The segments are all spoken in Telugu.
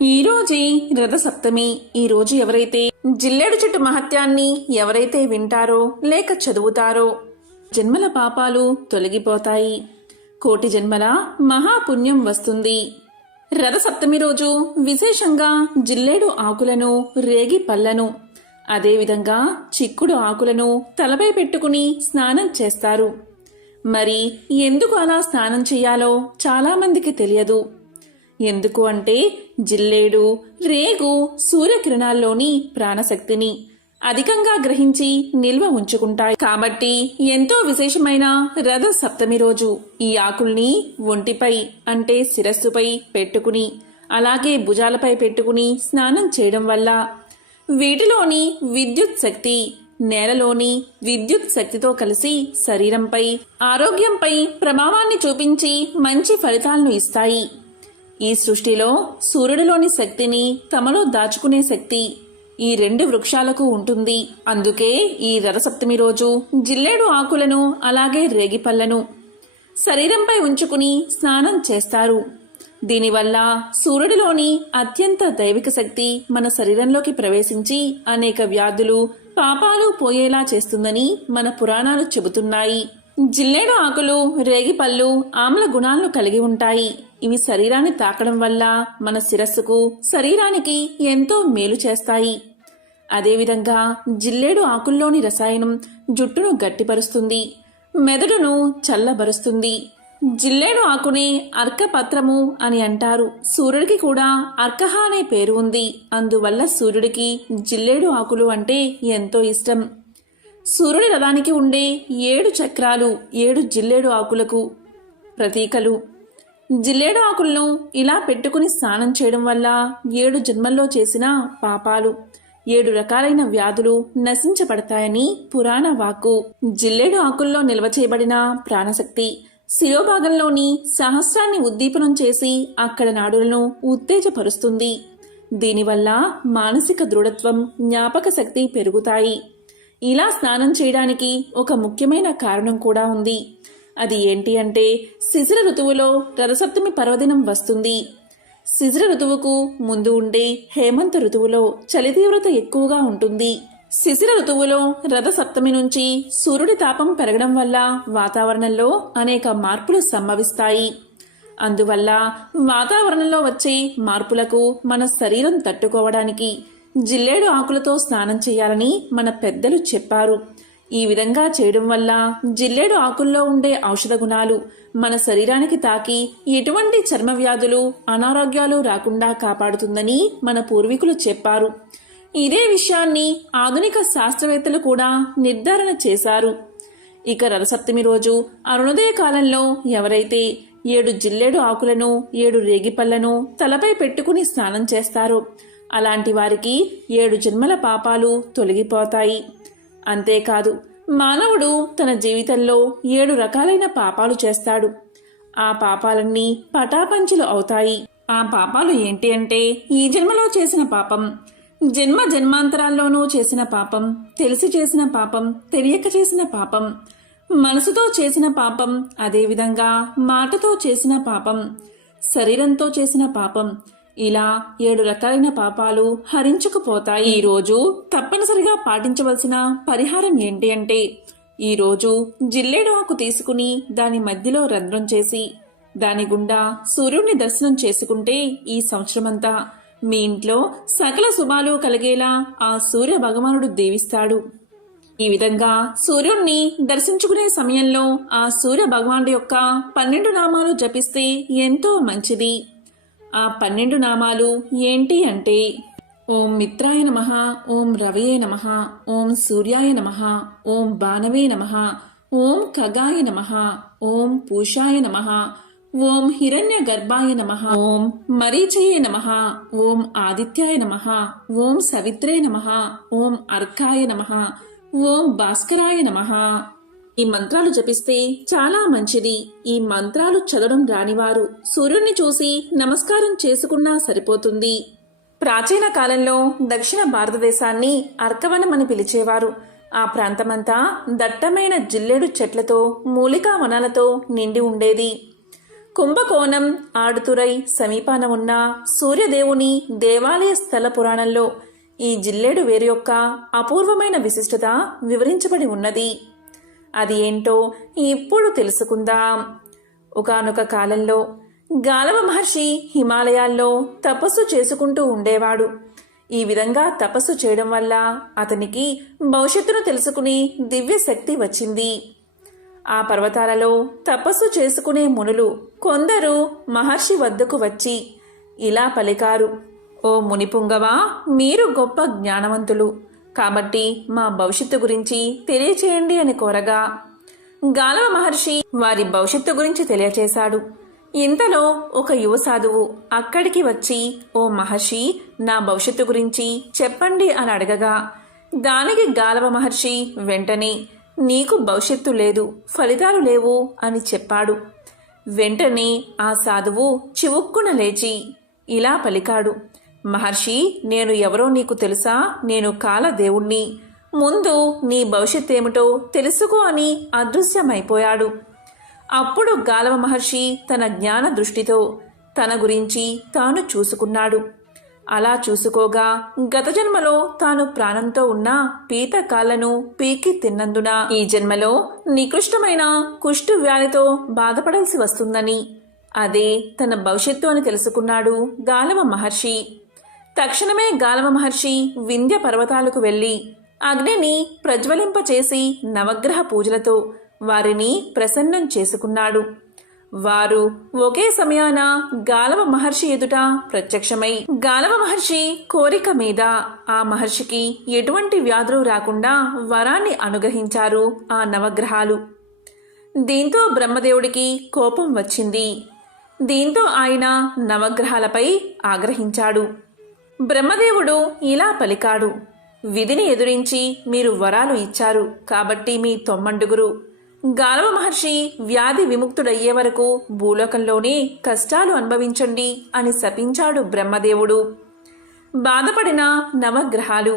ఈరోజే రథసప్తమి. ఈరోజు ఎవరైతే జిల్లేడు చెట్టు మహత్యాన్ని ఎవరైతే వింటారో లేక చదువుతారో జన్మల పాపాలు తొలగిపోతాయి, కోటి జన్మల మహాపుణ్యం వస్తుంది. రథసప్తమి రోజు విశేషంగా జిల్లేడు ఆకులను, రేగి పళ్లను, అదేవిధంగా చిక్కుడు ఆకులను తలపై పెట్టుకుని స్నానం చేస్తారు. మరి ఎందుకు అలా స్నానం చేయాలో చాలా మందికి తెలియదు. ఎందుకు అంటే జిల్లేడు, రేగు సూర్యకిరణాల్లోని ప్రాణశక్తిని అధికంగా గ్రహించి నిల్వ ఉంచుకుంటాయి. కాబట్టి ఎంతో విశేషమైన రథ సప్తమి రోజు ఈ ఆకుల్ని ఒంటిపై అంటే శిరస్సుపై పెట్టుకుని, అలాగే భుజాలపై పెట్టుకుని స్నానం చేయడం వల్ల వీటిలోని విద్యుత్ శక్తి నేలలోని విద్యుత్ శక్తితో కలిసి శరీరంపై, ఆరోగ్యంపై ప్రభావాన్ని చూపించి మంచి ఫలితాలను ఇస్తాయి. ఈ సృష్టిలో సూర్యుడిలోని శక్తిని తమలో దాచుకునే శక్తి ఈ రెండు వృక్షాలకు ఉంటుంది. అందుకే ఈ రథసప్తమి రోజు జిల్లేడు ఆకులను, అలాగే రేగిపళ్లను శరీరంపై ఉంచుకుని స్నానం చేస్తారు. దీనివల్ల సూర్యుడిలోని అత్యంత దైవిక శక్తి మన శరీరంలోకి ప్రవేశించి అనేక వ్యాధులు, పాపాలు పోయేలా చేస్తుందని మన పురాణాలు చెబుతున్నాయి. జిల్లేడు ఆకులు, రేగిపళ్ళు ఆమ్ల గుణాలను కలిగి ఉంటాయి. ఇవి శరీరాన్ని తాకడం వల్ల మన శిరస్సుకు, శరీరానికి ఎంతో మేలు చేస్తాయి. అదేవిధంగా జిల్లేడు ఆకుల్లోని రసాయనం జుట్టును గట్టిపరుస్తుంది, మెదడును చల్లబరుస్తుంది. జిల్లేడు ఆకునే అర్కపత్రము అని అంటారు. సూర్యుడికి కూడా అర్కహ అనే పేరు ఉంది. అందువల్ల సూర్యుడికి జిల్లేడు ఆకులు అంటే ఎంతో ఇష్టం. సూర్యుడి రథానికి ఉండే 7 చక్రాలు 7 జిల్లేడు ఆకులకు ప్రతీకలు. జిల్లేడు ఆకులను ఇలా పెట్టుకుని స్నానం చేయడం వల్ల 7 జన్మల్లో చేసిన పాపాలు, 7 రకాలైన వ్యాధులు నశించబడతాయని పురాణ వాక్కు. జిల్లేడు ఆకుల్లో నిల్వ చేయబడిన ప్రాణశక్తి శిరోభాగంలోని సహస్రాన్ని ఉద్దీపనం చేసి అక్కడ నాడులను ఉత్తేజపరుస్తుంది. దీనివల్ల మానసిక దృఢత్వం, జ్ఞాపక శక్తి పెరుగుతాయి. ఇలా స్నానం చేయడానికి ఒక ముఖ్యమైన కారణం కూడా ఉంది. అది ఏంటి అంటే శిశిర ఋతువులో రథసప్తమి పర్వదినం వస్తుంది. శిశిర ఋతువుకు ముందు ఉండే హేమంత ఋతువులో చలి తీవ్రత ఎక్కువగా ఉంటుంది. శిశిర ఋతువులో రథసప్తమి నుంచి సూర్యుడి తాపం పెరగడం వల్ల వాతావరణంలో అనేక మార్పులు సంభవిస్తాయి. అందువల్ల వాతావరణంలో వచ్చే మార్పులకు మన శరీరం తట్టుకోవడానికి జిల్లేడు ఆకులతో స్నానం చేయాలని మన పెద్దలు చెప్పారు. ఈ విధంగా చేయడం వల్ల జిల్లేడు ఆకుల్లో ఉండే ఔషధ గుణాలు మన శరీరానికి తాకి ఎటువంటి చర్మ వ్యాధులు, అనారోగ్యాలు రాకుండా కాపాడుతుందని మన పూర్వీకులు చెప్పారు. ఇదే విషయాన్ని ఆధునిక శాస్త్రవేత్తలు కూడా నిర్ధారణ చేశారు. ఇక రథసప్తమి రోజు అరుణోదయ కాలంలో ఎవరైతే 7 జిల్లేడు ఆకులను, 7 రేగిపళ్లను తలపై పెట్టుకుని స్నానం చేస్తారో అలాంటి వారికి 7 జన్మల పాపాలు తొలగిపోతాయి. అంతేకాదు, మానవుడు తన జీవితంలో 7 రకాలైన పాపాలు చేస్తాడు. ఆ పాపాలన్నీ పటాపంచలు అవుతాయి. ఆ పాపాలు ఏంటి అంటే ఈ జన్మలో చేసిన పాపం, జన్మ జన్మాంతరాల్లోనూ చేసిన పాపం, తెలిసి చేసిన పాపం, తెలియక చేసిన పాపం, మనసుతో చేసిన పాపం, అదేవిధంగా మాటతో చేసిన పాపం, శరీరంతో చేసిన పాపం, ఇలా 7 రకాలైన పాపాలు హరించుకుపోతాయి. ఈ రోజు తప్పనిసరిగా పాటించవలసిన పరిహారం ఏంటి అంటే ఈ రోజు జిల్లేడు ఆకు తీసుకుని దాని మధ్యలో రంధ్రం చేసి దాని గుండా సూర్యుడిని దర్శనం చేసుకుంటే ఈ సంవత్సరమంతా మీ ఇంట్లో సకల శుభాలు కలిగేలా ఆ సూర్య భగవానుడు దీవిస్తాడు. ఈ విధంగా సూర్యుడిని దర్శించుకునే సమయంలో ఆ సూర్య భగవానుడి యొక్క 12 నామాలు జపిస్తే ఎంతో మంచిది. ఆ 12 నామాలు ఏంటి అంటే ఓం మిత్రాయ నమః, ఓం రవయే నమః, ఓం సూర్యాయ నమః, ఓం బాణవే నమః, ఓం ఖగాయ నమః, ఓం పూషాయ నమః, ఓం హిరణ్య గర్భాయ నమః, ఓం మరీచయే నమః, ఓం ఆదిత్యాయ నమః, ఓం సవిత్రే నమః, ఓం అర్కాయ నమః, ఓం భాస్కరాయ నమః. ఈ మంత్రాలు జపిస్తే చాలా మంచిది. ఈ మంత్రాలు చదవడం రానివారు సూర్యుడిని చూసి నమస్కారం చేసుకున్నా సరిపోతుంది. ప్రాచీన కాలంలో దక్షిణ భారతదేశాన్ని అర్కవనం అని పిలిచేవారు. ఆ ప్రాంతమంతా దట్టమైన జిల్లేడు చెట్లతో, మూలికా వనాలతో నిండి ఉండేది. కుంభకోణం ఆడుతురై సమీపాన ఉన్న సూర్యదేవుని దేవాలయ స్థల పురాణంలో ఈ జిల్లేడు వేరు యొక్క అపూర్వమైన విశిష్టత వివరించబడి ఉన్నది. అది ఏంటో ఇప్పుడు తెలుసుకుందాం. ఒకానొక కాలంలో గాలవ మహర్షి హిమాలయాల్లో తపస్సు చేసుకుంటూ ఉండేవాడు. ఈ విధంగా తపస్సు చేయడం వల్ల అతనికి భవిష్యత్తును తెలుసుకునే దివ్య శక్తి వచ్చింది. ఆ పర్వతాలలో తపస్సు చేసుకునే మునులు కొందరు మహర్షి వద్దకు వచ్చి ఇలా పలికారు: ఓ మునిపుంగవా, మీరు గొప్ప జ్ఞానవంతులు కాబట్టి మా భవిష్యత్తు గురించి తెలియచేయండి అని కోరగా గాలవ మహర్షి వారి భవిష్యత్తు గురించి తెలియచేశాడు. ఇంతలో ఒక యువ సాధువు అక్కడికి వచ్చి, ఓ మహర్షి, నా భవిష్యత్తు గురించి చెప్పండి అని అడగగా దానికి గాలవ మహర్షి వెంటనే, నీకు భవిష్యత్తు లేదు, ఫలితాలు లేవు అని చెప్పాడు. వెంటనే ఆ సాధువు చివుక్కున లేచి ఇలా పలికాడు: మహర్షి, నేను ఎవరో నీకు తెలుసా? నేను కాలదేవుణ్ణి. ముందు నీ భవిష్యత్తేమిటో తెలుసుకో అని అదృశ్యమైపోయాడు. అప్పుడు గాలవ మహర్షి తన జ్ఞాన దృష్టితో తన గురించి తాను చూసుకున్నాడు. అలా చూసుకోగా గత జన్మలో తాను ప్రాణంతో ఉన్న పీత కాళ్లను పీకి తిన్నందున ఈ జన్మలో నికృష్టమైన కుష్టు వ్యాధితో బాధపడాల్సి వస్తుందని, అదే తన భవిష్యత్తు అని తెలుసుకున్నాడు గాలవ మహర్షి. తక్షణమే గాలవ మహర్షి వింధ్య పర్వతాలకు వెళ్లి అగ్నిని ప్రజ్వలింపచేసి నవగ్రహ పూజలతో వారిని ప్రసన్నం చేసుకున్నాడు. వారు ఒకే సమయాన గాలవ మహర్షి ఎదుట ప్రత్యక్షమై గాలవ మహర్షి కోరిక మీద ఆ మహర్షికి ఎటువంటి వ్యాధులు రాకుండా వరాన్ని అనుగ్రహించారు ఆ నవగ్రహాలు. దీంతో బ్రహ్మదేవుడికి కోపం వచ్చింది. దీంతో ఆయన నవగ్రహాలపై ఆగ్రహించాడు. బ్రహ్మదేవుడు ఇలా పలికాడు: విధిని ఎదురించి మీరు వరాలు ఇచ్చారు కాబట్టి మీ తొమ్మండుగురు గాలవ మహర్షి వ్యాధి విముక్తుడయ్యే వరకు భూలోకంలోనే కష్టాలు అనుభవించండి అని శపించాడు బ్రహ్మదేవుడు. బాధపడిన నవగ్రహాలు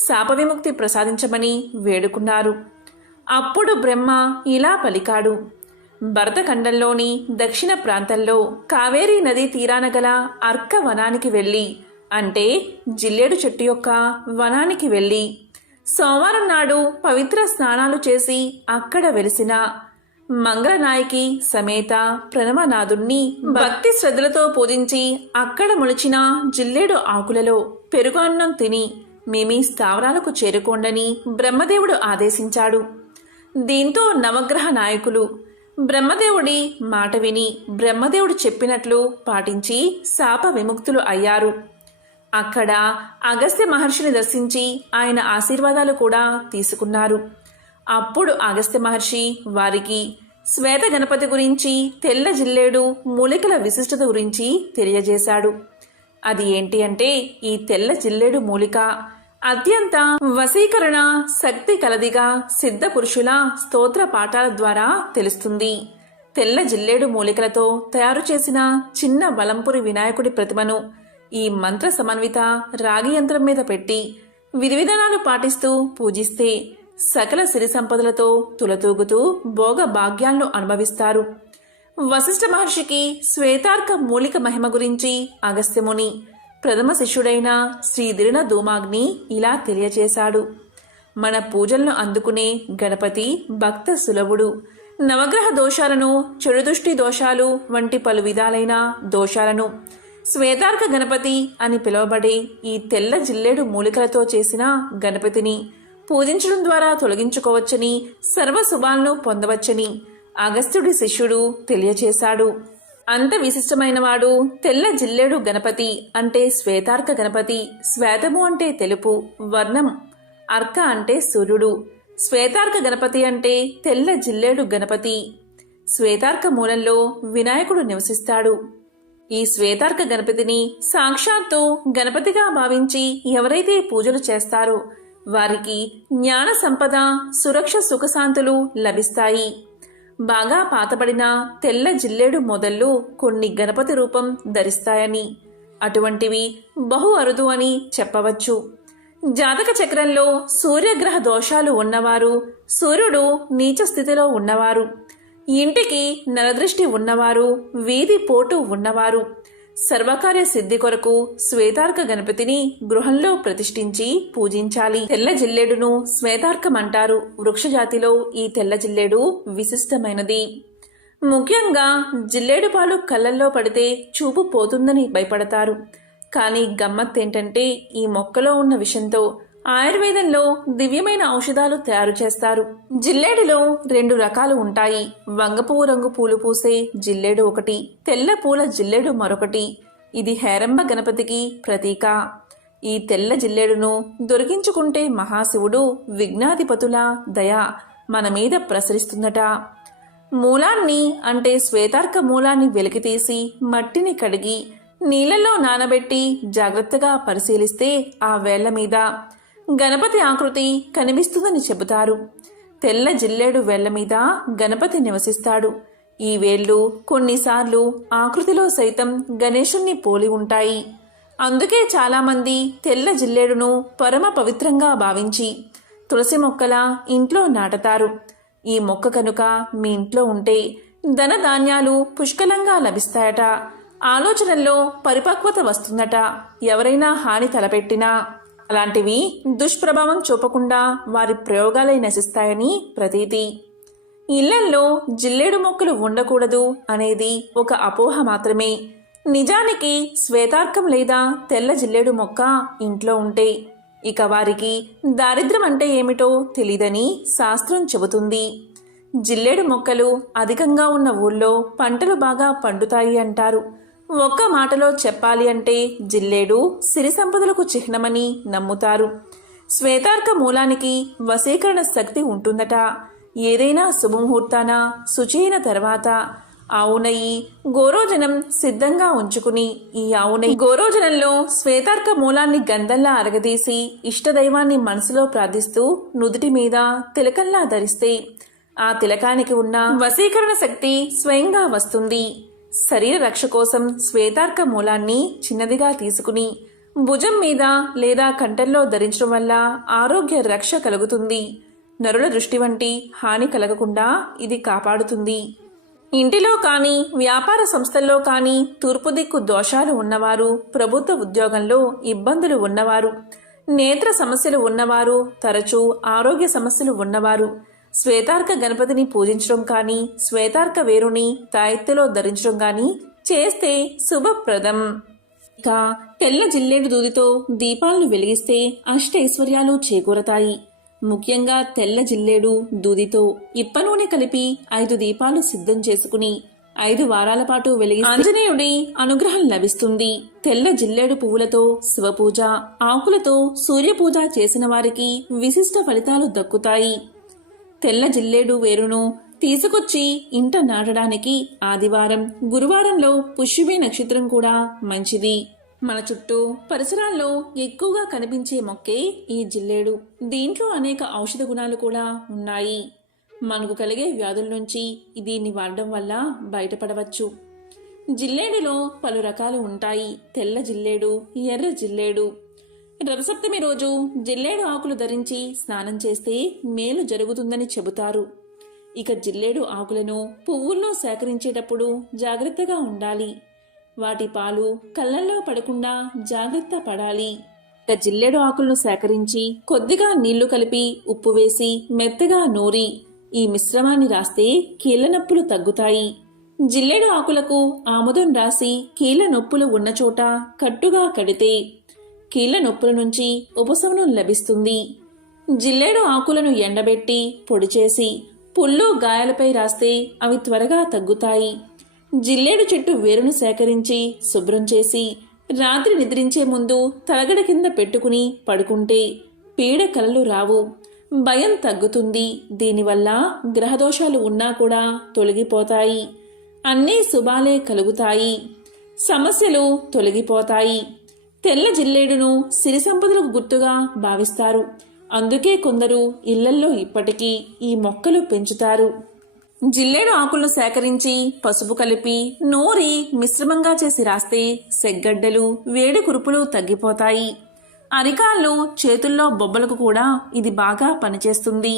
శాప విముక్తి ప్రసాదించమని వేడుకున్నారు. అప్పుడు బ్రహ్మ ఇలా పలికాడు: భరతఖండంలోని దక్షిణ ప్రాంతంలో కావేరీ నదీ తీరాన గల అర్క వనానికి వెళ్ళి, అంటే జిల్లేడు చెట్టు యొక్క వనానికి వెళ్ళి సోమవారం నాడు పవిత్ర స్నానాలు చేసి అక్కడ వెలిసిన మంగళనాయకి సమేత ప్రణవనాథుణ్ణి భక్తి శ్రద్ధలతో పూజించి అక్కడ మొలిచిన జిల్లేడు ఆకులలో పెరుగు అన్నం తిని మేమీ స్థావరాలకు చేరుకోండని బ్రహ్మదేవుడు ఆదేశించాడు. దీంతో నవగ్రహ నాయకులు బ్రహ్మదేవుడి మాట విని బ్రహ్మదేవుడు చెప్పినట్లు పాటించి శాప విముక్తులు అయ్యారు. అక్కడ అగస్త్య మహర్షిని దర్శించి ఆయన ఆశీర్వాదాలు కూడా తీసుకున్నారు. అప్పుడు అగస్త్య మహర్షి వారికి శ్వేత గణపతి గురించి, తెల్ల జిల్లేడు మూలికల విశిష్టత గురించి తెలియజేశాడు. అది ఏంటి అంటే, ఈ తెల్ల జిల్లేడు మూలిక అత్యంత వశీకరణ శక్తి కలదిగా సిద్ధ పురుషుల స్తోత్ర పాఠాల ద్వారా తెలుస్తుంది. తెల్ల జిల్లేడు మూలికలతో తయారు చేసిన చిన్న వలంపురి వినాయకుడి ప్రతిమను ఈ మంత్ర సమన్విత రాగి యంత్రం మీద పెట్టి విధి విధానాలు పాటిస్తూ పూజిస్తే సకల సిరి సంపదలతో తులతూగుతూ భోగ భాగ్యాలను అనుభవిస్తారు. వశిష్ఠ మహర్షికి శ్వేతార్క మూలిక మహిమ గురించి అగస్త్యముని ప్రథమ శిష్యుడైన శ్రీ దిరిన ధూమాగ్ని ఇలా తెలియచేశాడు: మన పూజలను అందుకునే గణపతి భక్త సులభుడు. నవగ్రహ దోషాలను, చెడు దృష్టి దోషాలు వంటి పలు విధాలైన దోషాలను శ్వేతార్క గణపతి అని పిలువబడే ఈ తెల్ల జిల్లేడు మూలికలతో చేసిన గణపతిని పూజించడం ద్వారా తొలగించుకోవచ్చని, సర్వశుభాలను పొందవచ్చని అగస్త్యుడి శిష్యుడు తెలియచేశాడు. అంత విశిష్టమైనవాడు తెల్ల జిల్లేడు గణపతి అంటే శ్వేతార్క గణపతి. శ్వేతము అంటే తెలుపు వర్ణం, అర్క అంటే సూర్యుడు, శ్వేతార్క గణపతి అంటే తెల్ల జిల్లేడు గణపతి. శ్వేతార్క మూలంలో వినాయకుడు నివసిస్తాడు. ఈ శ్వేతార్క గణపతిని సాక్షాత్తు గణపతిగా భావించి ఎవరైతే పూజలు చేస్తారో వారికి జ్ఞాన సంపద, సురక్ష, సుఖశాంతులు లభిస్తాయి. బాగా పాతబడిన తెల్ల జిల్లేడు మొదళ్ళు కొన్ని గణపతి రూపం ధరిస్తాయని, అటువంటివి బహు అరుదు అని చెప్పవచ్చు. జాతక చక్రంలో సూర్యగ్రహ దోషాలు ఉన్నవారు, సూర్యుడు నీచ స్థితిలో ఉన్నవారు, ఇంటికి నరదృష్టి ఉన్నవారు, వీధి పోటు ఉన్నవారు సర్వకార్య సిద్ధి కొరకు శ్వేతార్క గణపతిని గృహంలో ప్రతిష్ఠించి పూజించాలి. తెల్ల జిల్లేడును శ్వేతార్కమంటారు. వృక్షజాతిలో ఈ తెల్ల జిల్లేడు విశిష్టమైనది. ముఖ్యంగా జిల్లేడు పాలు కళ్ళల్లో పడితే చూపు పోతుందని భయపడతారు. కానీ గమ్మత్తేంటంటే ఈ మొక్కలో ఉన్న విషంతో ఆయుర్వేదంలో దివ్యమైన ఔషధాలు తయారు చేస్తారు. జిల్లేడులో 2 రకాలు ఉంటాయి. వంగపువ్వు రంగు పూలు పూసే జిల్లేడు ఒకటి, తెల్ల పూల జిల్లేడు మరొకటి. ఇది హేరంబ గణపతికి ప్రతీక. ఈ తెల్ల జిల్లేడును దొరికించుకుంటే మహాశివుడు విఘ్నాధిపతుల దయ మన మీద ప్రసరిస్తుందట. మూలాన్ని అంటే శ్వేతార్క మూలాన్ని వెలికితీసి మట్టిని కడిగి నీళ్లలో నానబెట్టి జాగ్రత్తగా పరిశీలిస్తే ఆ వేళ్ల మీద గణపతి ఆకృతి కనిపిస్తుందని చెబుతారు. తెల్ల జిల్లేడు వేళ్ల మీద గణపతి నివసిస్తాడు. ఈ వేళ్లు కొన్నిసార్లు ఆకృతిలో సైతం గణేశుణ్ణి పోలి ఉంటాయి. అందుకే చాలామంది తెల్ల జిల్లేడును పరమ పవిత్రంగా భావించి తులసి మొక్కలా ఇంట్లో నాటతారు. ఈ మొక్క కనుక మీ ఇంట్లో ఉంటే ధన ధాన్యాలు పుష్కలంగా లభిస్తాయట. ఆలోచనల్లో పరిపక్వత వస్తుందట. ఎవరైనా హాని తలపెట్టినా అలాంటివి దుష్ప్రభావం చూపకుండా వారి ప్రయోగాలై నశిస్తాయని ప్రతీతి. ఇళ్లల్లో జిల్లేడు మొక్కలు ఉండకూడదు అనేది ఒక అపోహ మాత్రమే. నిజానికి శ్వేతార్కం లేదా తెల్ల జిల్లేడు మొక్క ఇంట్లో ఉంటే ఇక వారికి దారిద్ర్యం అంటే ఏమిటో తెలీదని శాస్త్రం చెబుతుంది. జిల్లేడు మొక్కలు అధికంగా ఉన్న ఊళ్ళో పంటలు బాగా పండుతాయి అంటారు. ఒక్క మాటలో చెప్పాలి అంటే జిల్లేడు సిరి సంపదలకు చిహ్నమని నమ్ముతారు. శ్వేతార్క మూలానికి వశీకరణ శక్తి ఉంటుందట. ఏదైనా శుభముహూర్తాన శుచైన తర్వాత ఆవు నెయ్యి, గోరోజనం సిద్ధంగా ఉంచుకుని ఈ ఆవు నెయ్యి గోరోజనంలో శ్వేతార్క మూలాన్ని గంధంలా అరగదీసి ఇష్టదైవాన్ని మనసులో ప్రార్థిస్తూ నుదుటి మీద తిలకంలా ధరిస్తే ఆ తిలకానికి ఉన్న వశీకరణ శక్తి స్వయంగా వస్తుంది. శరీర రక్ష కోసం శ్వేతార్క మూలాన్ని చిన్నదిగా తీసుకుని భుజం మీద లేదా కంఠంలో ధరించడం వల్ల ఆరోగ్య రక్ష కలుగుతుంది. నరుల దృష్టి వంటి హాని కలగకుండా ఇది కాపాడుతుంది. ఇంటిలో కానీ వ్యాపార సంస్థల్లో కానీ తూర్పు దిక్కు దోషాలు ఉన్నవారు, ప్రభుత్వ ఉద్యోగంలో ఇబ్బందులు ఉన్నవారు, నేత్ర సమస్యలు ఉన్నవారు, తరచూ ఆరోగ్య సమస్యలు ఉన్నవారు శ్వేతార్క గణపతిని పూజించడం కానీ శ్వేతార్క వేరుని తాయెత్తులో ధరించడం కానీ చేస్తే శుభప్రదం. ఇక తెల్ల జిల్లేడు దూదితో దీపాలను వెలిగిస్తే అష్టైశ్వర్యాలు చేకూరతాయి. ముఖ్యంగా తెల్ల జిల్లేడు దూదితో ఇప్ప నూనె కలిపి 5 దీపాలు సిద్ధం చేసుకుని 5 వారాల పాటు వెలిగి ఆంజనేయుడి అనుగ్రహం లభిస్తుంది. తెల్ల జిల్లేడు పువ్వులతో శివపూజ, ఆకులతో సూర్యపూజ చేసిన వారికి విశిష్ట ఫలితాలు దక్కుతాయి. తెల్ల జిల్లేడు వేరును తీసుకొచ్చి ఇంట నాటడానికి ఆదివారం, గురువారంలో పుష్యమి నక్షత్రం కూడా మంచిది. మన చుట్టూ పరిసరాల్లో ఎక్కువగా కనిపించే మొక్కే ఈ జిల్లేడు. దీంట్లో అనేక ఔషధ గుణాలు కూడా ఉన్నాయి. మనకు కలిగే వ్యాధుల నుంచి దీన్ని వాడడం వల్ల బయటపడవచ్చు. జిల్లేడులో పలు రకాలు ఉంటాయి. తెల్ల జిల్లేడు, ఎర్ర జిల్లేడు. రథసప్తమి రోజు జిల్లేడు ఆకులు ధరించి స్నానం చేస్తే మేలు జరుగుతుందని చెబుతారు. ఇక జిల్లేడు ఆకులను పువ్వుల్లో సేకరించేటప్పుడు జాగ్రత్తగా ఉండాలి. వాటి పాలు కళ్ళల్లో పడకుండా జాగ్రత్త పడాలి. ఇక జిల్లేడు ఆకులను సేకరించి కొద్దిగా నీళ్లు కలిపి ఉప్పు వేసి మెత్తగా నూరి ఈ మిశ్రమాన్ని రాస్తే కీళ్ల నొప్పులు తగ్గుతాయి. జిల్లేడు ఆకులకు ఆముదం రాసి కీళ్ల నొప్పులు ఉన్న చోట కట్టుగా కడితే కీళ్ల నొప్పుల నుంచి ఉపశమనం లభిస్తుంది. జిల్లేడు ఆకులను ఎండబెట్టి పొడి చేసి పుళ్ళు గాయాలపై రాస్తే అవి త్వరగా తగ్గుతాయి. జిల్లేడు చెట్టు వేరును సేకరించి శుభ్రం చేసి రాత్రి నిద్రించే ముందు తలగడ కింద పెట్టుకుని పడుకుంటే పీడ కలలు రావు, భయం తగ్గుతుంది. దీనివల్ల గ్రహదోషాలు ఉన్నా కూడా తొలగిపోతాయి. అన్నీ శుభాలే కలుగుతాయి. సమస్యలు తొలగిపోతాయి. తెల్ల జిల్లేడును సిరి సంపదలకు గుర్తుగా భావిస్తారు. అందుకే కొందరు ఇళ్లల్లో ఇప్పటికీ ఈ మొక్కలు పెంచుతారు. జిల్లేడు ఆకులను సేకరించి పసుపు కలిపి నూరి మిశ్రమంగా చేసి రాస్తే సెగ్గడ్డలు, వేడి కురుపులు తగ్గిపోతాయి. అరికాళ్ళు, చేతుల్లో బొబ్బలకు కూడా ఇది బాగా పనిచేస్తుంది.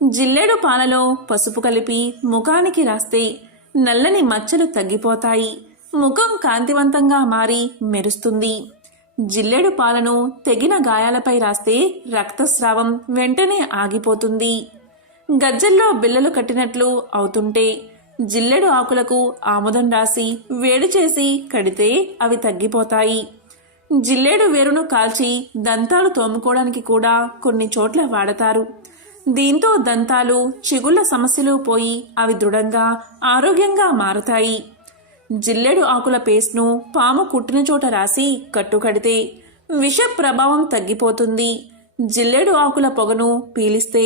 జిల్లేడు పాలలో పసుపు కలిపి ముఖానికి రాస్తే నల్లని మచ్చలు తగ్గిపోతాయి, ముఖం కాంతివంతంగా మారి మెరుస్తుంది. జిల్లేడు పాలను తెగిన గాయాలపై రాస్తే రక్తస్రావం వెంటనే ఆగిపోతుంది. గజ్జల్లో బిళ్ళలు కట్టినట్లు అవుతుంటే జిల్లేడు ఆకులకు ఆముదం రాసి వేడి చేసి కడితే అవి తగ్గిపోతాయి. జిల్లేడు వేరును కాల్చి దంతాలు తోముకోవడానికి కూడా కొన్ని చోట్ల వాడతారు. దీంతో దంతాలు, చిగుళ్ల సమస్యలు పోయి అవి దృఢంగా ఆరోగ్యంగా మారతాయి. జిల్లేడు ఆకుల పేస్ట్ను పాము కుట్టిన చోట రాసి కట్టుకడితే విష ప్రభావం తగ్గిపోతుంది. జిల్లేడు ఆకుల పొగను పీలిస్తే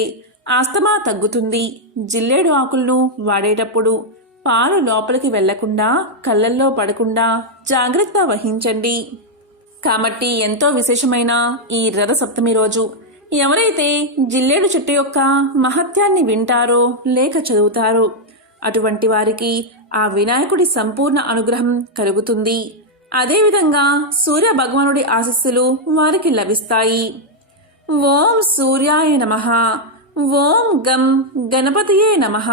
ఆస్తమా తగ్గుతుంది. జిల్లేడు ఆకులను వాడేటప్పుడు పాలు లోపలికి వెళ్లకుండా కళ్ళల్లో పడకుండా జాగ్రత్త వహించండి. కాబట్టి ఎంతో విశేషమైన ఈ రథ సప్తమి రోజు ఎవరైతే జిల్లేడు చెట్టు యొక్క మహత్యాన్ని వింటారో లేక చదువుతారో అటువంటి వారికి ఆ వినాయకుడి సంపూర్ణ అనుగ్రహం కలుగుతుంది. అదేవిధంగా సూర్య భగవానుడి ఆశీస్సులు వారికి లభిస్తాయి. ఓం సూర్యాయ నమః. ఓం గం గణపతియే నమః.